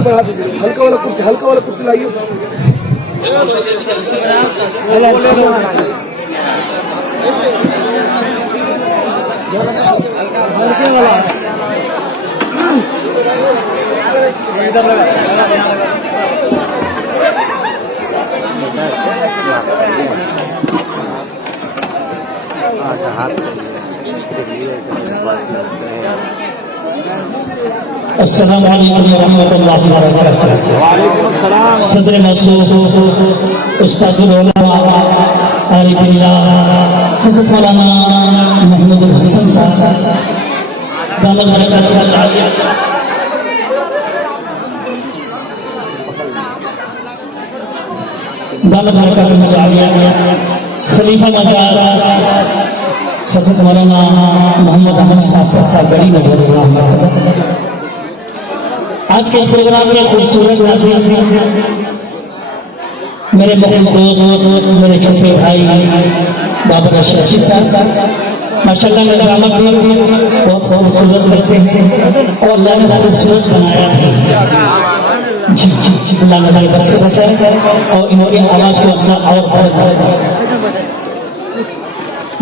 कुर्सी बढ़ा दीजिए, हल्का वाला कुर्सी लाइए। अस्सलामु अलैकुम वरहमतुल्लाहि वबरकातुहू। सदर मौसूफ उस्तादुल उलमा आरिफ बिल्लाह हज़रत मौलाना महमूदुल हसन साहब दामद बरकत आलिया खलीफा मजाज हज़रत मौलाना मोहम्मद अहमद साहब का बड़ी नजर। आज के प्रोग्राम में खूबसूरत नाज़रीन, मेरे मोहम्मद दोस्त, मेरे छोटे भाई बाबा शफी साहब माशाअल्लाह निज़ामत भी बहुत खूबसूरत करते हैं और अल्लाह ने खूबसूरत बनाया है। जी जी जी, अल्लाह ने बस से बचाए और इनकी आवाज को अपना और बढ़ाए।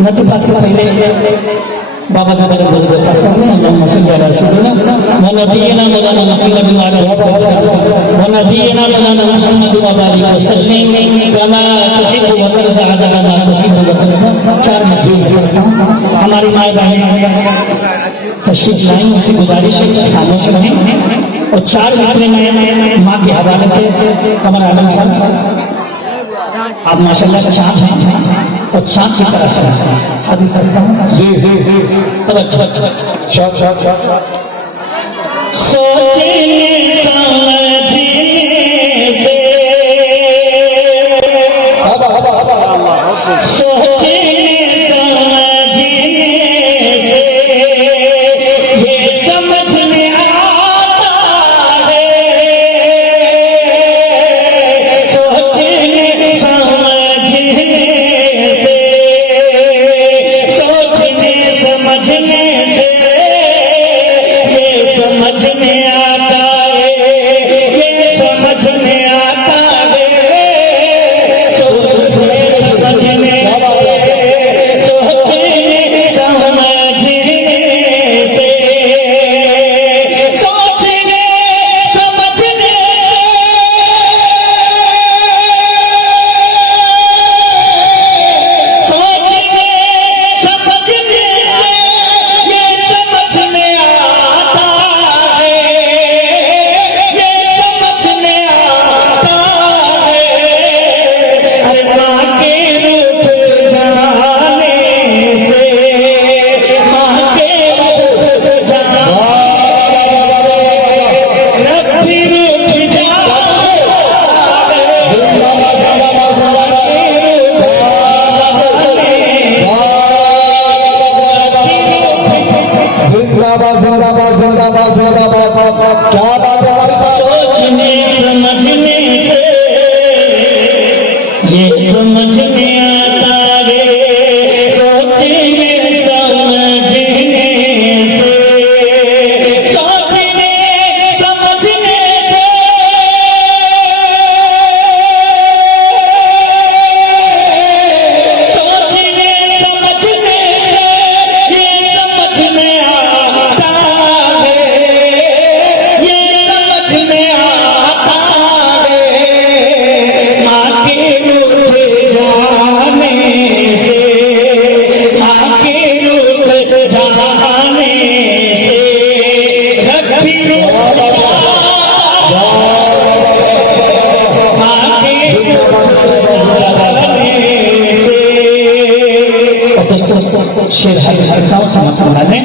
नतीफा से पहले बाबा का बड़े बोल देता हूँ हम मसला रसूलना व नबीना मौलाना मुहम्मद बिन अली व नबीना मौलाना मुहम्मद बिन अली वसल्लम कमा तुहिब्बु व तरज़ा मा तुहिब्बु व तरज़ा। चार मसले हमारी माए बहन तशरीफ लाई, उनसे गुजारिश है खामोश रहें और चार मसले में माँ के हवाले से कमर आलम साहब आप माशाल्लाह चाँद हैं और चाँद की तरह से हाजिर करता हूँ। सोचने समझने से सोचने समझने से ये समझ में आता है, सोचने समझने से सोचने समझने से ये समझ में आता है, ये समझ में आता है, सोचने समझने सोचने समझने से सोचने समझने सोचने समझने ये समझ में आता है, ये समझ में आता है। अरे माँ के रूठ जाने से, माँ के रूठ जाने रब भी रूठ क्या बात है हमारे साथ। सोचने समझने से ये समझ में आता है, सोचने समझने से सोचने समझने से सोचने समझने से ये समझ में आता है, ये समझ में आता है। माँ के रूठ जाने से, माँ के रूठ जाने से रब भी रूठ माँ के रूठ जाने से। और दोस्तों शेर हर खाओ समझ बनाने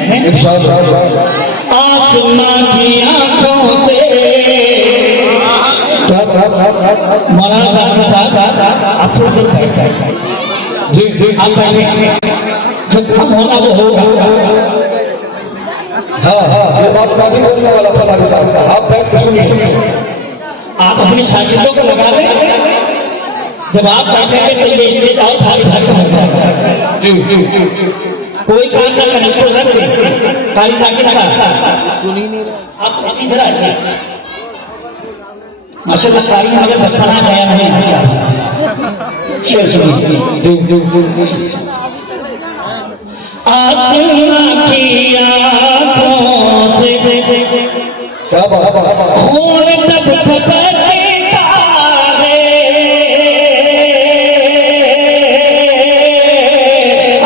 आसमां की आंखों से मौलाना साहब आप लोग बैठ जाए जी जी आप बैठे जब हम होना वो होगा। हाँ हाँ, ये बात नहीं बोलने वाला था हमारे साथ। आप बैठ के सुनिए। आप अपनी शागिर्दों को लगा लें, जब आप बैठेंगे तो ये स्टेज और भारी भारी हो जाएगा। कोई काम ना करें, इसको रख दें। कारी साकिब साहब आप इधर आइए। माशाल्लाह सारी मगर बचपना गया नहीं शेर सुनिए आसमां की आंखों से क्या बात है खून तब फटकता है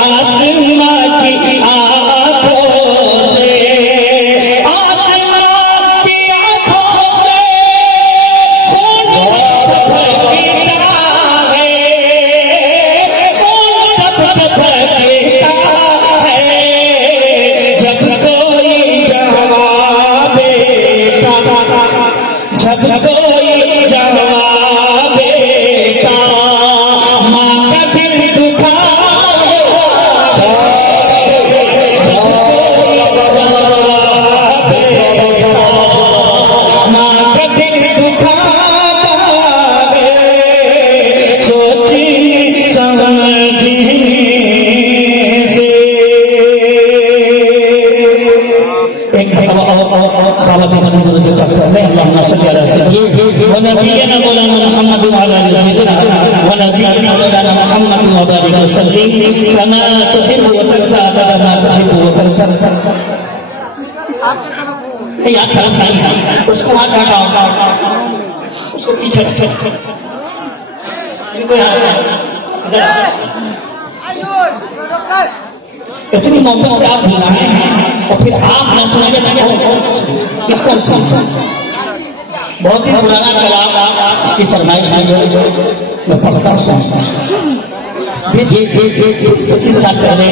आसमां की आंखों से आसमां की आंखों से खून तब फटकता है खून तब फटकता है जब कोई जवाब जब कोई जवाब बेटा माँ का दिल दुखाए जब कोई जवाब बेटा माँ का दिल दुखाए सोचने समझने से एक बाबा जी का नंबर जो पढ़ते हैं अल्लाह सल्लल्लाहु अलैहि वसल्लम व नबीना मौलाना मुहम्मद व अला सय्यिदना व नबीना मौलाना मुहम्मद व बारिक वसल्लम कमा तुहिब्बु व तरसा कमा तुहिब्बु व तरसा याद तरफ नहीं उसको हाथ हटाओ उसको पीछे इनको याद इतनी मोहब्बत से आप बुलाए हैं और फिर आप न सुनेंगे इसको बहुत ही पुराना कलाम इसकी फरमाइश है मैं पढ़ता हूँ सुनता हूँ 20-25 साल पहले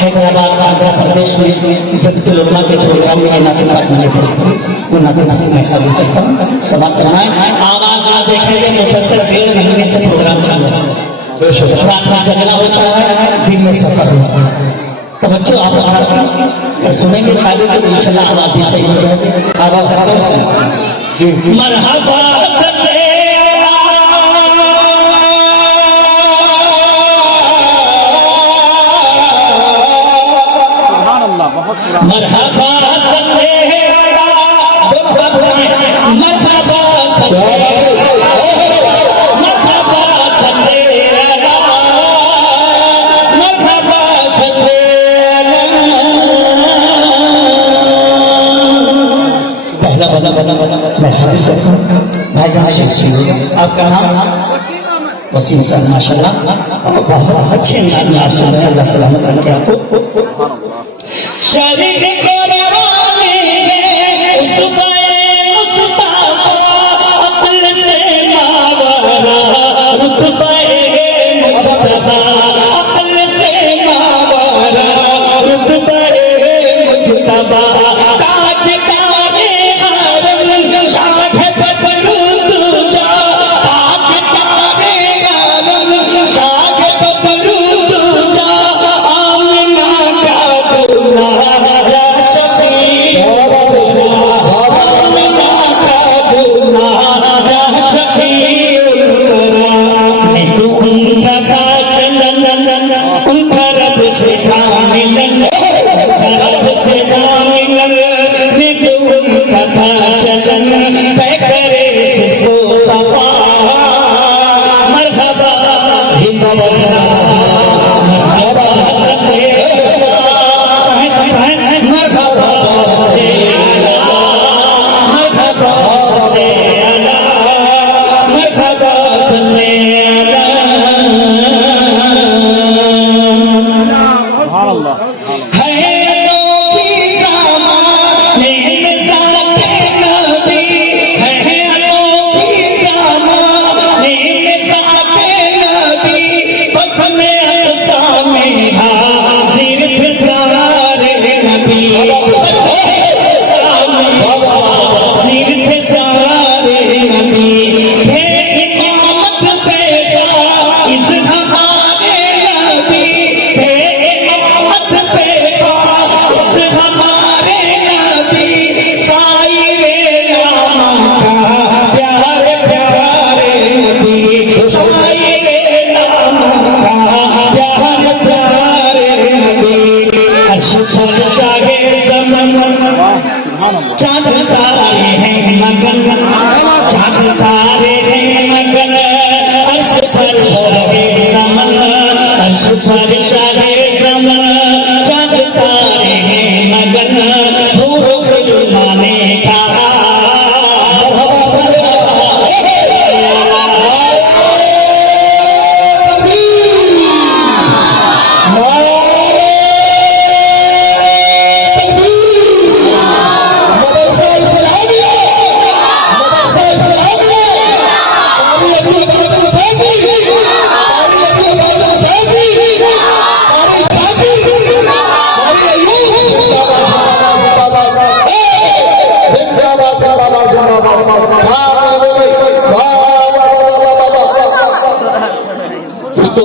हैदराबाद आंध्र प्रदेश में जब तिलोमा के प्रोग्राम में नाते नात मैंने पढ़ी वो नाते नात मैं खाली करता हूँ समाप्त करना है आवाज आ देखेंगे मुसलसल 1.5 महीने से प्रोग्राम चालू है रात में जगना होता है दिन में सफर होता है तो बच्चों आप सुनेंगे खाली तो इंशाल्लाह आवाज भी सही हो जाएगी आवाज कराओ मरहबा मरहबा मैं हाजिर करता हूँ भाईजान आपका नाम वसीम सर माशाल्लाह बहुत अच्छे इंसान में आप सुन रहे हैं अल्लाह सलामत रखे आपको शरीर को रवाने उसका मुस्तफा अक्ल से मावरा रुतबा मुस्तफा अक्ल से मावरा रुतबा मुस्तफा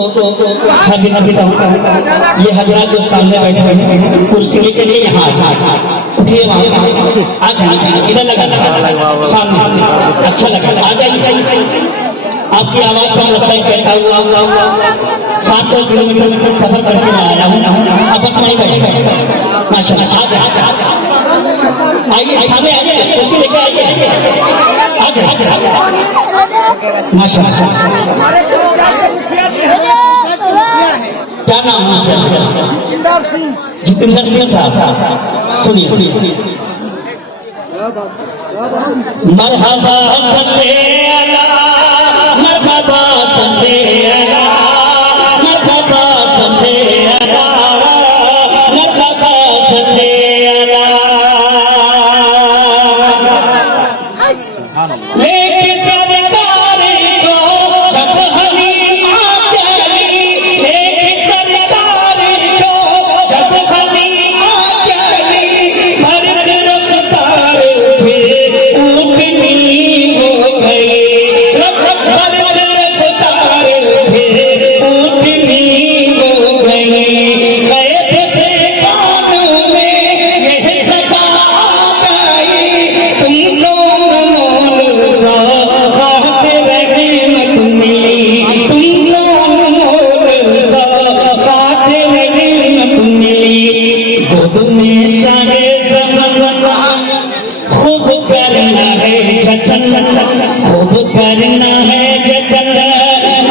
हर दिन ये हजरात जो सामने बैठे हैं कुर्सी लेके लिए यहाँ उठिए वहाँ से आ जाइए इधर लगा सामने अच्छा लगा आ जाइए आपकी आवाज पर लगता है कहता हुआ 700 किलोमीटर सफर करके मैं आया हूँ आप बस नहीं बैठे माशाल्लाह आइए सामने आइए कुर्सी लेके आइए माशाल्लाह क्या नाम है जितेंद्र सिंह साहब सुनिए मरहबा सल्ले अला मरहबा सल्ले अला मरहबा सल्ले अला मरहबा सल्ले अला लेके सरकार को सब हलीमा चली लेके सरकार को जब हलीमा चली भरत रफ्तार उठे ऊँटनी हो गई भरत रफ्तार उठे ऊँटनी हो गई कैद से कानों में यह सदा आ गई तुमको मोल सा खाते रहे मत मिली तुमको मोल सा खाते रहे मत मिली गोद में सारे ज़मान खूब करना है जतन खूब करना है जतन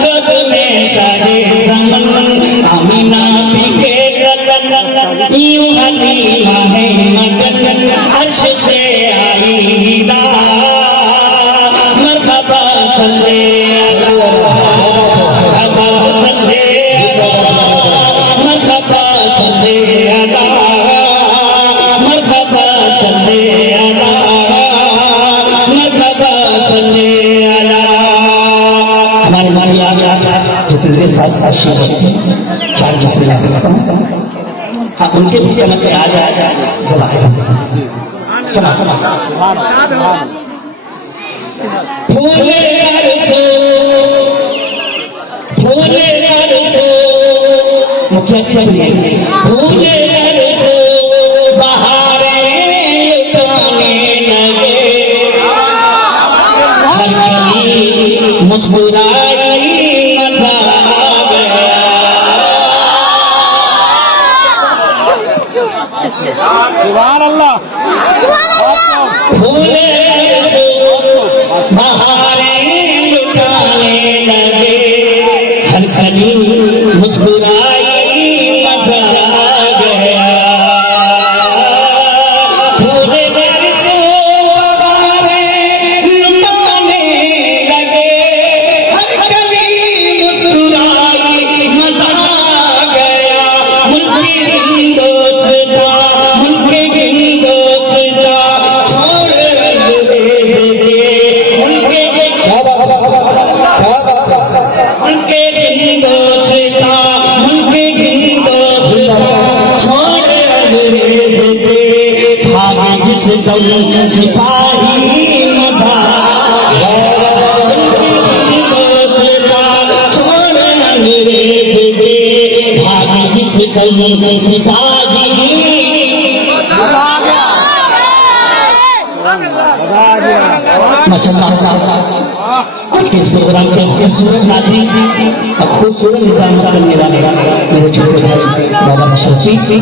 गोद में सारे ज़मान आमिना पीके कतन यूं हलीमा है मगन अर्श से आई निदा मरहबा सल्ले अला मरहबा सल्ले अला मरहबा सल्ले अला मरहबा सल्ले अला मरहबा सल्ले अला हमारे माली आ गया जितने साथ आशीर्वाद चार जिसमें हाँ उनके भी समझ में आ जाए जब सुना फूले अरसो मुखिया जी सुनिए फूले अरसो बहारे लुटाने लगे हल्की मुस्कुराई मजा आ गया सुभान अल्लाह फूले बहारे लुटाने लगे हल्की मुस्कुराई मजा आ गया फूले बहारे लुटाने लगे हल्की मुस्कुराई मजा आ गया मुल्क हिंदोस्तां मुल्क हिंदोस्तां छोड़ उनके हिंदोस्तां छोड़ अंग्रेज पे भागे जिस दम सिपाही मजा हिंदोस्तां छोड़ अंग्रेज पे भागे जिस दम सिपाही माशाअल्लाह आज के इस प्रोग्राम के खूबसूरत नाज़रीन और खूबसूरत निज़ाम करने वाले मेरे छोटे भाई बाबा शफी की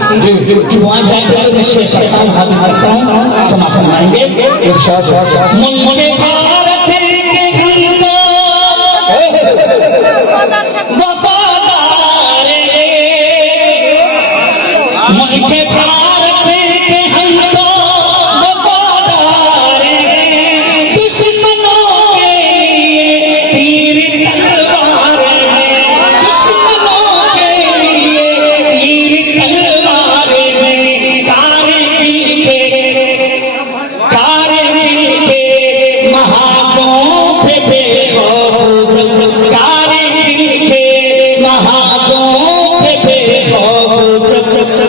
दुआ जाएंगे तो शेख करता हूँ हाथ करता हूँ समा फरमाएंगे इरशाद मन के भारत के हिंदू वफादार मन के भारत के हिंदू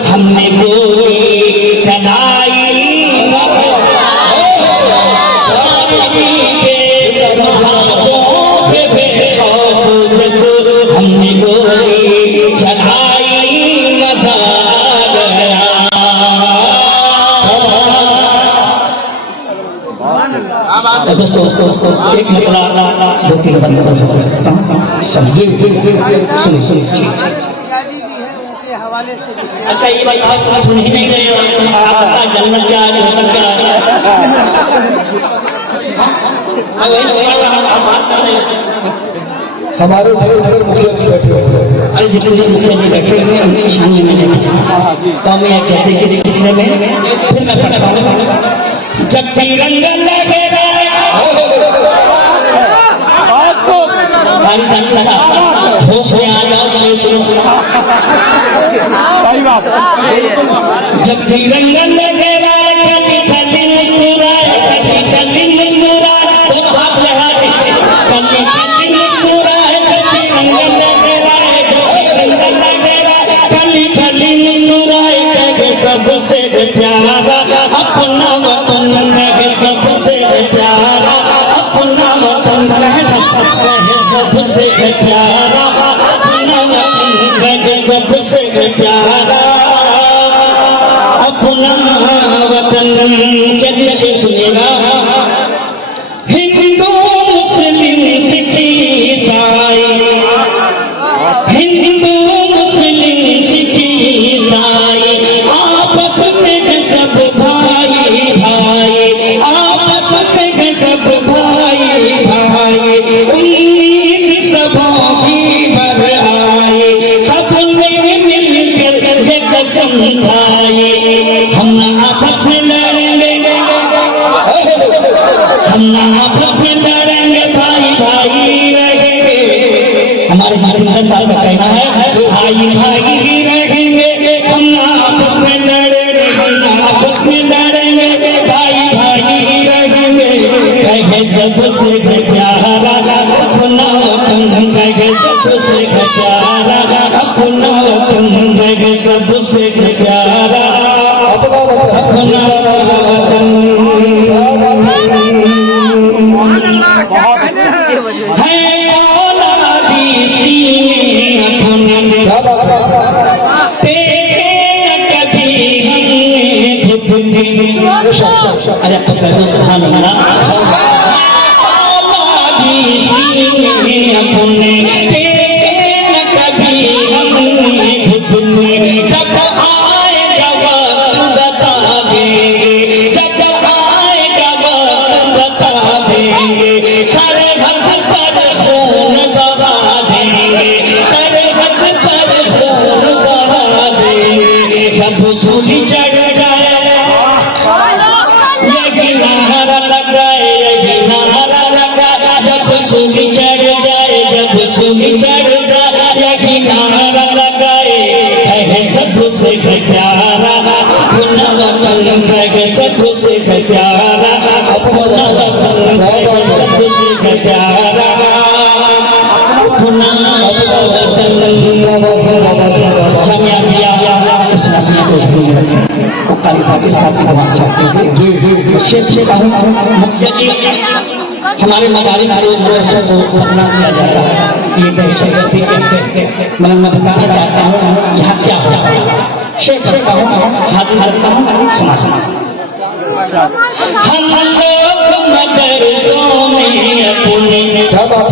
हमने कोई मुझको एक निकला 2-3 बंद समझे सुनिए अच्छा ये बात आप सुन ही नहीं रहे हो आपका जन्नत क्या जन्नत क्या हमारे जिले मुखिया जी बैठे हुए हैं। अरे जितने मुखिया जी बैठे हुए हैं उनकी शान में तो हमें एक कहते हैं कि किसी ने फिर मैं पढ़ा जब तिरंगा लगेगा होश में आ जाओ सही बात जब तिरंगा लगेगा कभी कभी मुस्कुराए कभी कभी मुस्कुराए दोनों हाथ लगा दे कभी कभी मुस्कुराए जब तिरंगा लगेगा जब तिरंगा लगेगा कभी कभी मुस्कुराए कभी सबसे प्यारा अपना वतन है सबसे प्यारा अपना वतन है सबसे प्यारा अपना वतन है सबसे प्यारा अपना वतन कैसे सुनेगा हिंदू मुस्लिम सिख ईसाई हिंदू मुस्लिम सिख ईसाई आपस में सब भाई भाई आपस में सब भाई भाई उम्मीद सबों की बढ़ाई सब में मिलकर ये कसम खाई हम ना आपस में लड़ेंगे हम ना आपस में लड़ेंगे भाई भाई रहेंगे हमारे हरिंदर साहब का कहना है भाई भाई ही रहेंगे हम ना आपस में लड़ेंगे हम ना आपस में लड़ेंगे भाई भाई ही रहेंगे कहे सबसे प्यारा अपना वतन कहे सबसे प्यारा अपना वतन कहे सबसे प्यारा अपना अपना वतन है औलादी सीने अपने क्या बात तेरे न कभी अरे तो कर दो सुभान अल्लाह औलादी सीने अपने तेरे न कभी जब आएगा वक्त बता देंगे जब आएगा वक्त बता देंगे सारे वक्त पर खून बहा देंगे सारे वक्त पर खून बहा देंगे जब सूली चढ़ जाए यही नारा लगाए यही नारा लगा जब सूली चढ़ जाए जब सूली चढ़ जाए यही नारा लगाए कहे सबसे प्यारा अपना वतन कहे सबसे प्यारा अपना वतन कहे सबसे प्यारा अपना वतन छमिया मिया इस नस्ल को इसलिए वो काली साहब के साथ दवा चाहते थे शेख से मुखिया जी हमारे मदारिस को बदनाम किया जाता है ये दहशतगर्दी के मैं बताना चाहता हूँ यहाँ क्या होता है शेख से हाथ हल्का सुना हम लोग मदरसों में अपने क्या बात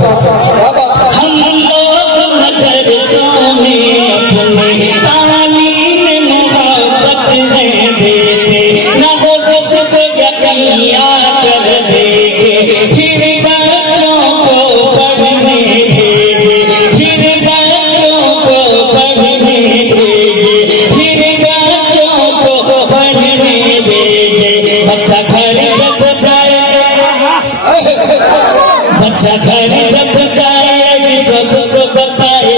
हम लोग मदरसों में अपने तालीम मोहब्बत में देते न हो जिसको यकीया कर देंगे फिर बच्चों को पढ़ने भेजे फिर बच्चों को पढ़ने भेजे फिर बच्चों को पढ़ने भेजे बच्चा घर जब जाए बच्चा घर जब जाए सबको बताए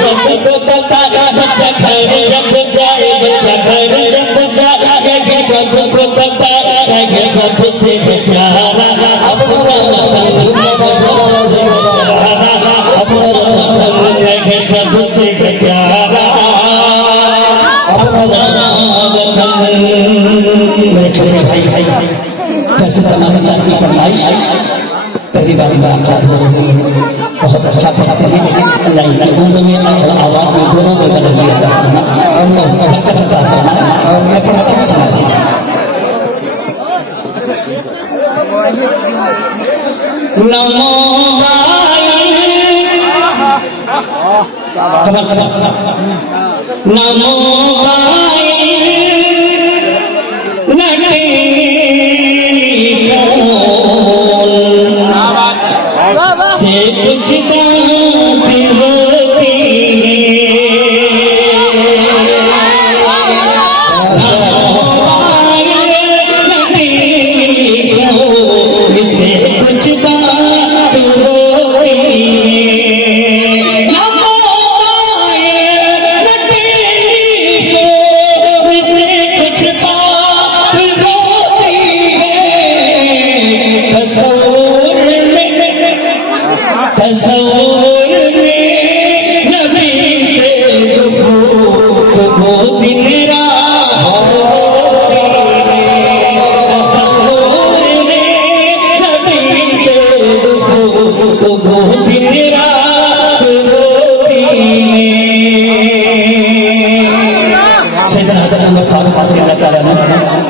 सबको बताए बच्चा घर जब जाए बच्चा घर जब जाए सबको बताए सबसे प्यारा अपना वतन सबसे प्यारा अपना वतन मेरे छोटे भाई कैसे जमाने साथ की फरमाइश पहली बार मुलाकात हो रही है बहुत अच्छा पढ़ाते हैं अल्लाह इनकी उम्र में और आवाज में दोनों में बदल दिया और मैं बरकत अता फरमाए और मैं पढ़ाता हूँ समझ नमो नमो से कुछ होती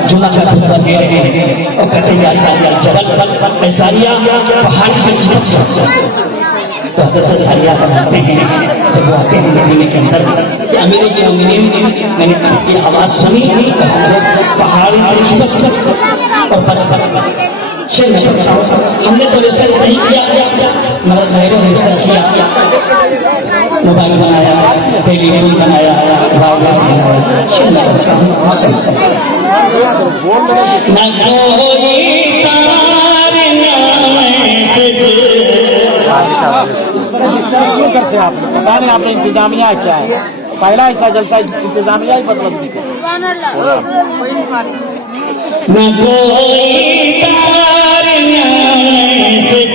जुमा का खुतबा दे रहे हैं और कहते हैं या सारिया जबल सारिया पहाड़ी से छिप जाओ। तो हजरत सारिया बताते हैं जब वो आते हैं मदीने के अंदर कि अमीर के अमीर मैंने आपकी आवाज सुनी तो हम लोग पहाड़ी से छिप और बच हमने तो रिसर्च नहीं किया मगर घरेलू रिसर्च किया, मोबाइल बनाया, टेलीविजन बनाया, वायरलेस बनाया। न कोई तार न मैसेज क्यों करते आप? पता नहीं आपने इंतजामिया क्या है। पहला ऐसा जलसा इंतजामिया ही मतलब न कोई तार न मैसेज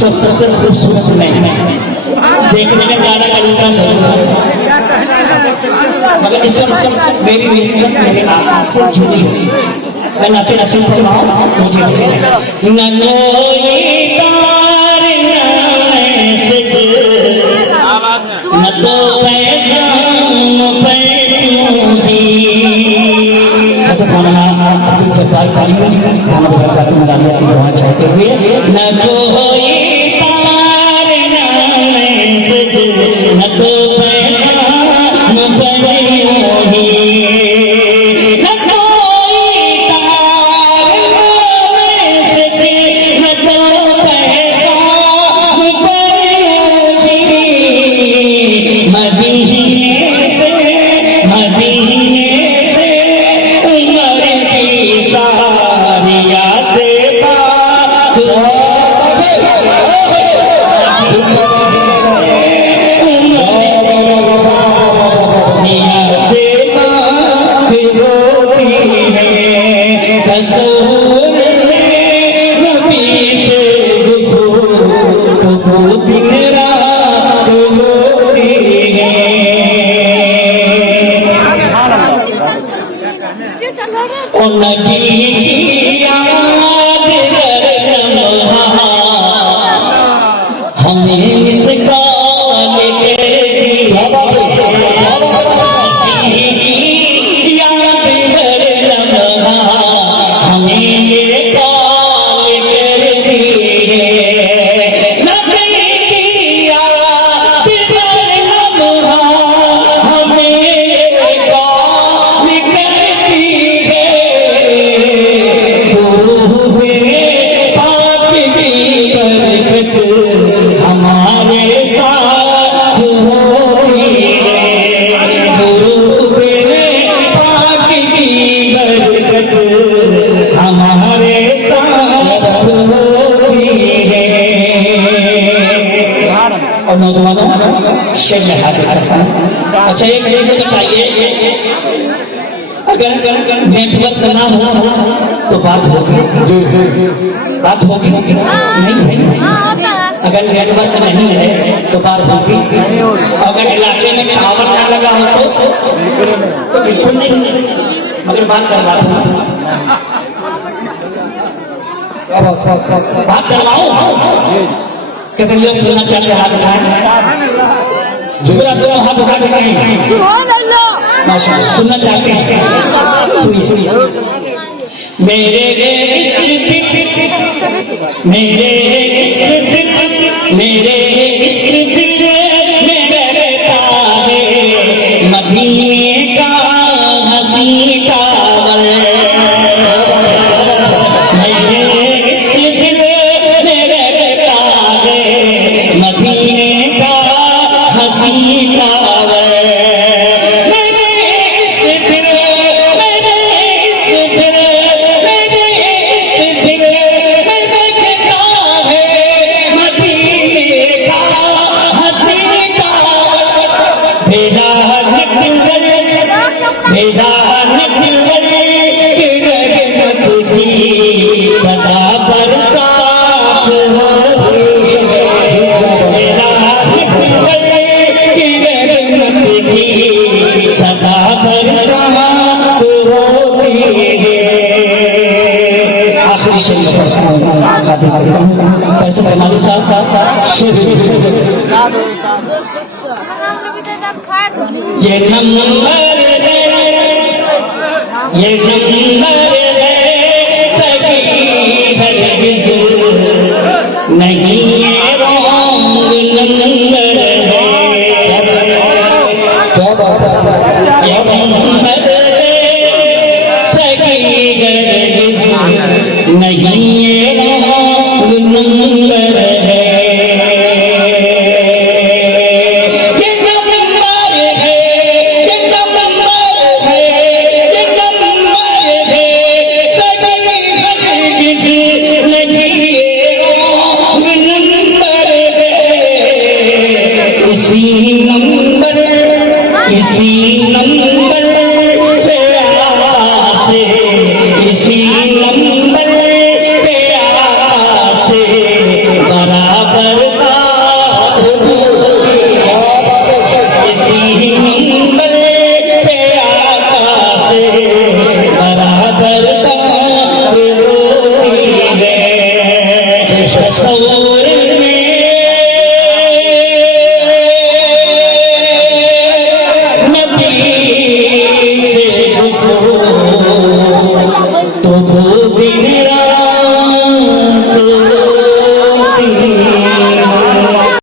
सबसे खूबसूरत नहीं देखने में गाना का रूपा मगर इस वक्त मेरी नसीहत मेरे आका से जुड़ी हुई। मैं नाते रसूल फरमाऊं मुझे न कोई तार न मैसेज न तो पैगाम पैटूं ही अब्दुल जब्बार कारी मोहम्मद बरकातुह मलालिया की दुआ चाहते हुए न कोई तार न मैसेज न तो पैगाम पैटूं ही न कोई तार न मैसेज न तो पैगाम पैटूं ही मदीने से उमर की सारिया से बात होती है तस्वीर में नबी से गुफ्तगू दिन रात होती है। और नबी की याद कर लम्हा हमें इसका याद कर लम्हा हमें ये कॉल कर दिए। नबी की याद कर लम्हा हमें ये कॉल करती है। पाक की बरकत हमारे साथ होती है। पाक की बरकत हमारे साथ होती है। और नौजवानों शेर हाजिर करता हूं। अच्छा एक बताइए अगर नेटवर्क ना हो तो बात होगी नहीं अगर नेटवर्क नहीं है तो बात होगी। अगर इलाके में टावर ना लगा हो तो बिल्कुल नहीं मगर बात करवा बात करवाओ कहते लोग सुनना चाहते हाथ उठाए पूरा पूरा हाथ उठा के कहीं सुनना चाहते हैं। मेरे इस दिल मेरे इस दिल मेरे इस दिल में रहता है मदीने का हसी टावर मेरे इस दिल में रहता है मदीने का हसी टावर हमारे साथ ये नंबर सही हरगिज़ नहीं ये रॉन्ग नंबर है ये नंबर सही हरगिज़ नहीं ये रॉन्ग नंबर है इसी